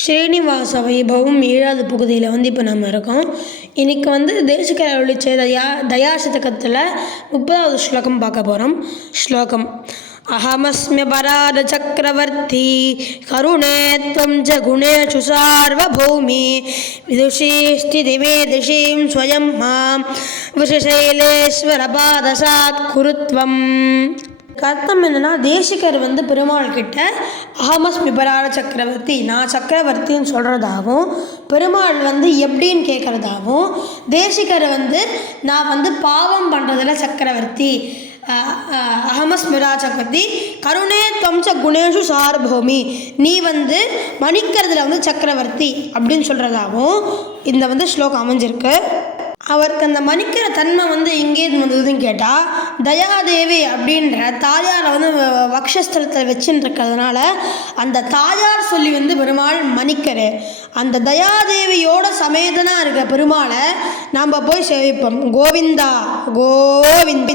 ஸ்ரீனிவாச வைபவம் 7வது பகுதியில் இப்போ நம்ம இருக்கோம். இன்றைக்கி தேசிகர் அருளிச் செய்த தயாசதகத்தில் 30வது ஸ்லோகம் பார்க்க போகிறோம். ஸ்லோகம்: அஹமஸ்மி பராத சக்கரவர்த்தி கருணே த்வம் ச குணேஷு சார்வபௌமி விதுஷீ ஸ்திதி மேதிஷீம் ஸ்வயம் மாம் விஷசைலேஸ்வர பாதசாத் குருத்வம். அர்த்தம் என்னென்னா, தேசிகர் பெருமாள் கிட்ட அஹமஸ்மி பராத சக்கரவர்த்தி, நான் சக்கரவர்த்தின்னு சொல்கிறதாகவும், பெருமாள் எப்படின்னு கேட்குறதாகவும், தேசிகர் நான் பாவம் பண்ணுறதுல சக்கரவர்த்தி, அஹமஸ்மி பராத சக்கரவர்த்தி கருணே த்வம் ச குணேஷு சார்பௌமி, நீ மன்னிக்கிறதுல சக்கரவர்த்தி அப்படின்னு சொல்கிறதாகவும் இந்த ஸ்லோகம் அமைஞ்சிருக்கு. அவருக்கு அந்த மன்னிக்கிற தன்மை எங்கே வந்ததுன்னு கேட்டால், தயாதேவி அப்படின்ற தாயாரை வக்ஷஸ்தலத்தில் வச்சுன்னு இருக்கிறதுனால அந்த தாயார் சொல்லி பெருமாள் மன்னிக்கிறார். அந்த தயாதேவியோட சமேதனாக இருக்க பெருமாளை நாம் போய் சேவிப்போம். கோவிந்தா கோவிந்த்.